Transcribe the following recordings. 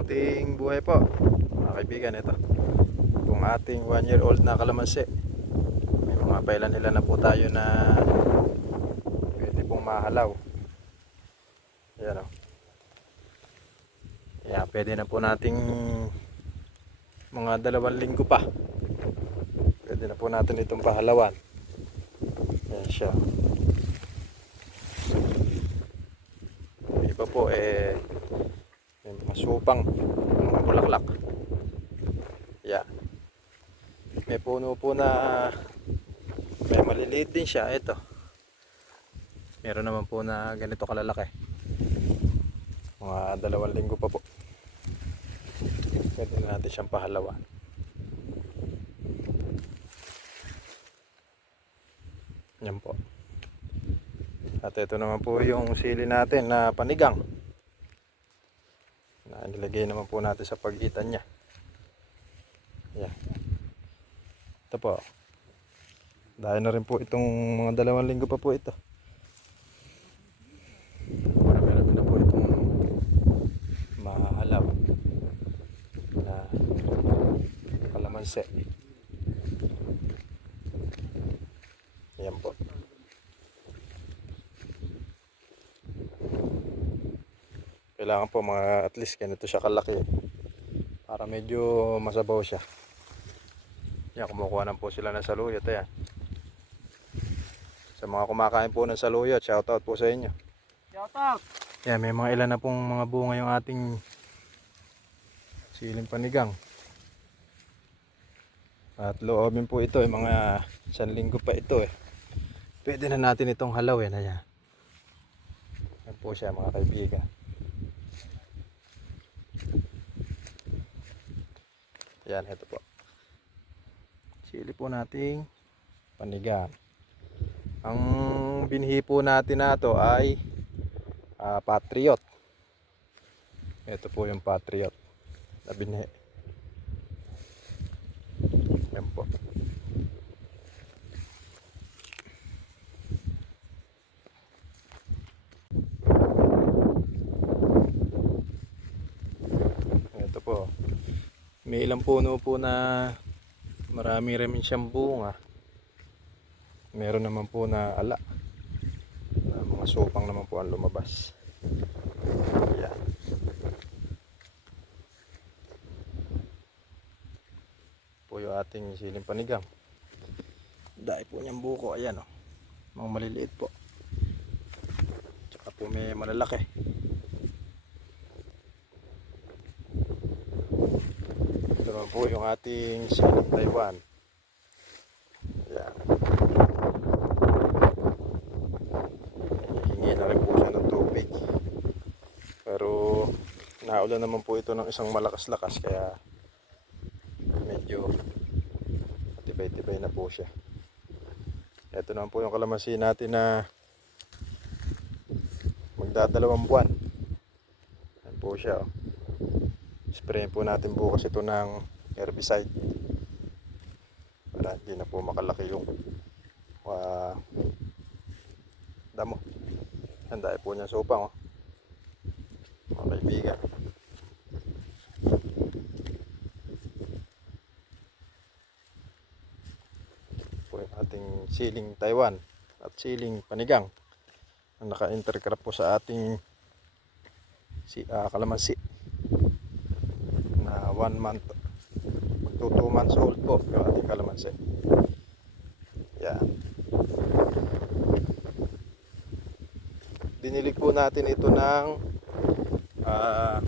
Mabuting buhay po. Mga kaibigan, ito. Itong ating one year old na kalamansi. May mga pailan-ilan na po tayo na pwede pong mahalaw. Yan o. Kaya pwede na po nating mga dalawang linggo pa. Pwede na po natin itong pahalawan. Yan siya. Iba po eh supang mga bulaklak. Yan. May puno po na may maliliit din siya. Ito. Meron naman po na ganito kalalaki. Mga dalawang linggo pa po. Pwede na natin siyang pahalawan. Yan po. At ito naman po yung sili natin na panigang. Na nilagay naman po natin sa pagitan niya. Yan. Ito po. Dahil na rin po itong mga dalawang linggo pa po ito. Marami natin na po itong mahalaw na kalamansi. Yan po. Kailangan po mga at least ganito siya kalaki para medyo masabaw siya. Yan, kumukuha na po sila ng saluyot. Ayan. Sa mga kumakain po ng saluyot, shoutout po sa inyo. Shout out! Yan, may mga ilan na pong mga bunga yung ating siling panigang. At loobin po ito, yung mga isang linggo pa ito eh. Pwede na natin itong halawin. Ayan. Yan po siya mga kaibigan. Yan, ito po. Sili po nating panigang. Ang binhi po natin na to ay ah, Patriot. Ito po yung Patriot na binhi. Yan po. Ito po. May ilang puno po na marami rin siyang bunga. Meron naman po na ala. Na mga supang naman po ang lumabas. Yan. Po yung ating siling panigang. Dahil po niyang buko. Ayan o. Mga maliliit po. Tsaka po may malalaki. Ito naman po yung ating siling Taiwan. Yan. Hihingi na rin po siya ng tubig. Pero naulan naman po ito ng isang malakas-lakas kaya medyo tibay-tibay na po siya. Ito naman po yung kalamansi natin na magdadalawang buwan. Yan po siya. Oh. Sprayin po natin bukas ito ng herbicide para hindi na po makalaki yung uh, damo. Handa po niya supang. Oh. Mga kaibigan. po yung ating siling Taiwan at siling panigang na naka-intercrop po sa ating si, ah, kalamansi 1 month. Magto 2 months old po. Yung ating kalamansi. Yan dinilig po natin ito ng ah,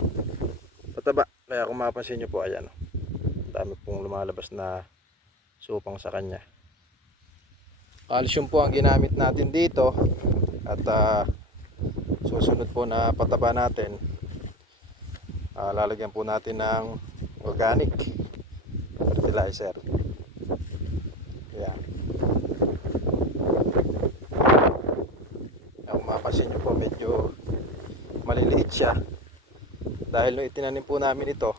pataba. Kaya kung mapansin nyo po ayan. Dami pong lumalabas na supang sa kanya. Calcium po ang ginamit natin dito. At ah, susunod po na pataba natin. Ah, lalagyan po natin ng organic. Fertilizer. Yan kung mapasin nyo po medyo maliliit siya. Dahil nung itinanim po namin ito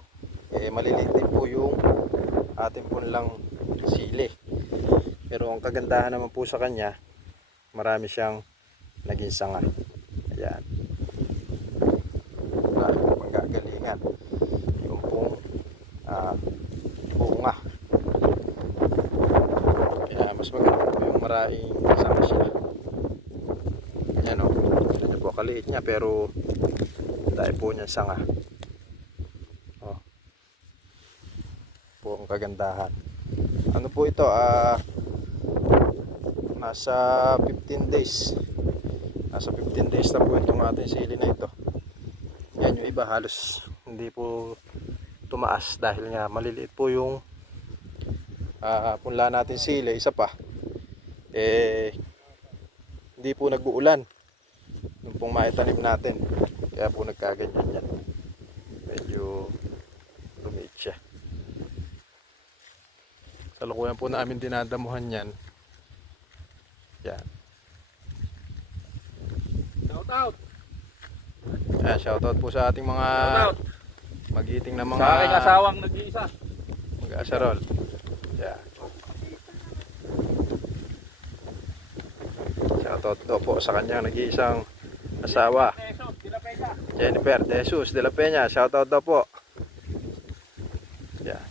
eh, maliliit din po yung ating punlang sili. Pero ang kagandahan naman po sa kanya, marami siyang naging sanga. Ayan. Marami po pang gagalingan. ah, bunga. Kaya mas maganda po yung maraming kasama siya. Yan o. Ito po kaliit niya pero dahil po niya sanga. Oh. Po ang kagandahan. Ano po ito? Ah nasa 15 days. Nasa 15 days na po itong ating sili na ito. Yan yung iba halos hindi po tumaas dahil nga maliliit po yung ah punla natin sili. Isa pa, eh, hindi po nag-uulan nung pong maitanim natin. Kaya po nagkaganyan yan. Medyo lumiit siya. Salukuyan po namin dinadamuhan yan. Yan. Shout out. Ayan, shoutout po sa ating mga Shout out. magiting na mga Sa aking asawang nag-iisa. mag-asarol. Yan. Daw po sa kanyang nag-iisang asawa. Jennifer De Jesus de la Peña, shoutout daw po. Yan.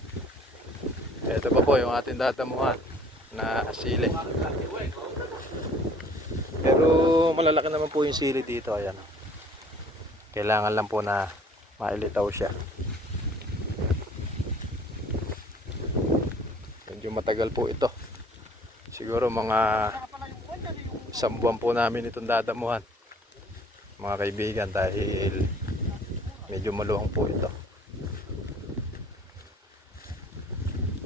Ito pa po yung ating datamuhan na sili. Pero malalaki naman po yung sili dito. Ayan. Kailangan lang po na mailitaw siya. Medyo matagal po ito. Siguro mga isang buwan po namin itong dadamuhan mga kaibigan dahil medyo maluwang po ito.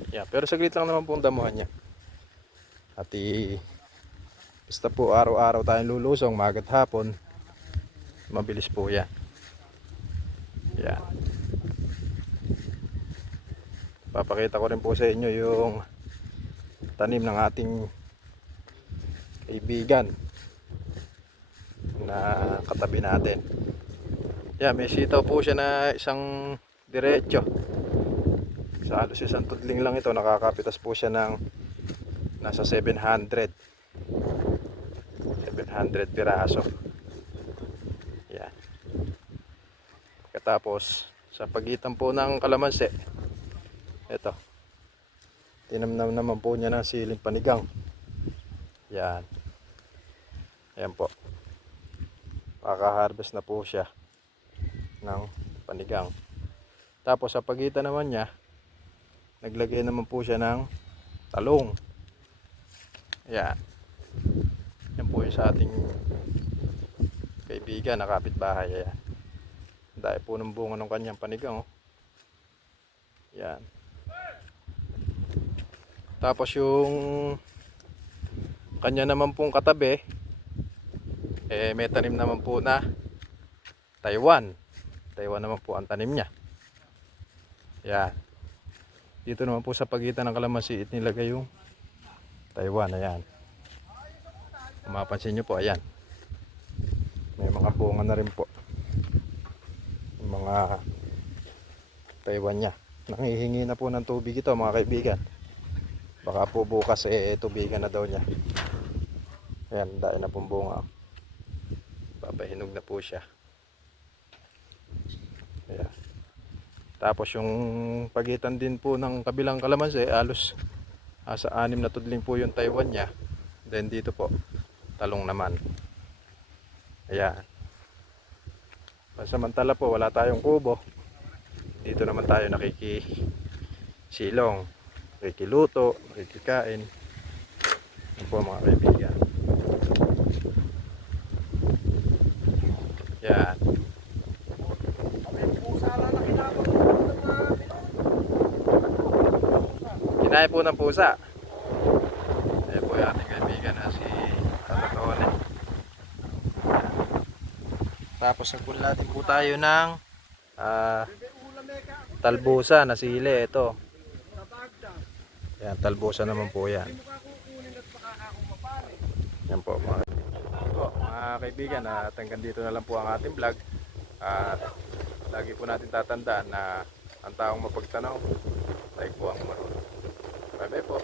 Yeah, pero saglit lang naman pong damuhan niya. At i basta po araw-araw tayong lulusong, magat hapon, mabilis po yan. Yan. Papakita ko rin po sa inyo yung tanim ng ating kaibigan na katabi natin. Yeah, may sitaw po siya na isang diretso. Sa halos isang tudling lang ito, nakakapitas po siya ng nasa 700. 700 piraso. Yan. Katapos, sa pagitan po ng kalamansi, ito. Tinamnam naman po niya ng siling panigang. Yan. Yan po kaka-harvest na po siya ng panigang. Tapos sa pagitan naman niya, naglagay naman po siya ng talong. Yan. Yan po yung sa ating kaibigan na kapitbahay. Ayan. Dahil po ng bunga ng kanyang panigang. Oh. Yan. Tapos yung kanya naman pong katabi, eh may tanim naman po na Taiwan. Taiwan naman po ang tanim niya. Yan. Dito naman po sa pagitan ng kalamansi it nilagay yung Taiwan. Ayan. Kung mapansin nyo po, ayan. May mga bunga na rin po. Mga Taiwan niya. Nangihingi na po ng tubig ito mga kaibigan. Baka po bukas eh tubigan na daw niya. Ayan, dahil na pong bunga. Papahinog na po siya. Ayan. Tapos yung pagitan din po ng kabilang kalamansi, alos asa anim na tudling po yung Taiwan niya. Then dito po, talong naman. Ayan. Samantala po, wala tayong kubo. Dito naman tayo nakiki silong, nakikiluto, nakikikain. Yan po mga kaibigan. Yan. Kinaya po ng pusa. Ayan po yung ating kaibigan na si Tatatone. Tapos nagpunla din po tayo ng ah, talbusa na sili. Ito. Yan, talbusa naman po yan. Yan po, mga kaibigan at hanggang dito na lang po ang ating vlog. At lagi po natin tatandaan na ang taong mapagtanaw ay po ang marunong. Bye bye po.